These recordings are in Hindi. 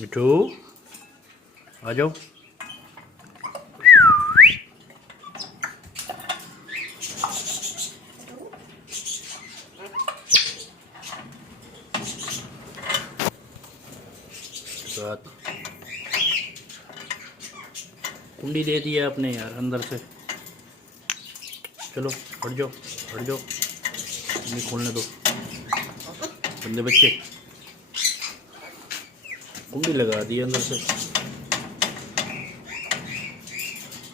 मिठू आ जाओ। कुंडी दे दी है आपने यार अंदर से। चलो हट जाओ हट जाओ, नहीं खोलने दो बंदे बच्चे। कुंडी लगा दी अंदर से।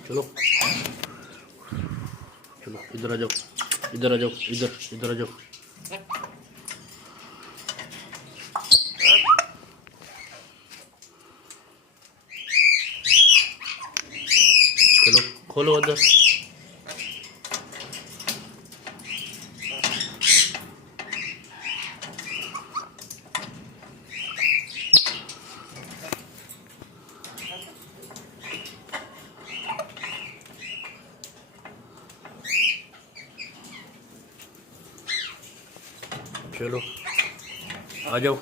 चलो चलो इधर आ जाओ, इधर आ जाओ, इधर इधर आ जाओ। चलो खोलो अंदर। चलो आ जाओ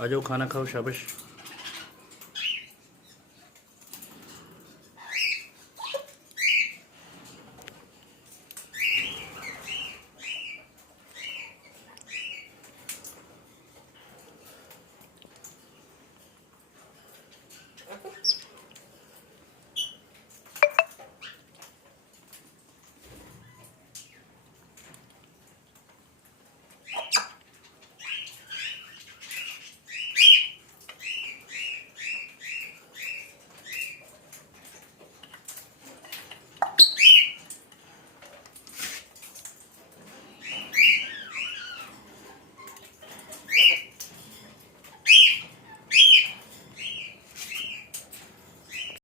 आ जाओ, खाना खाओ, शाबाश।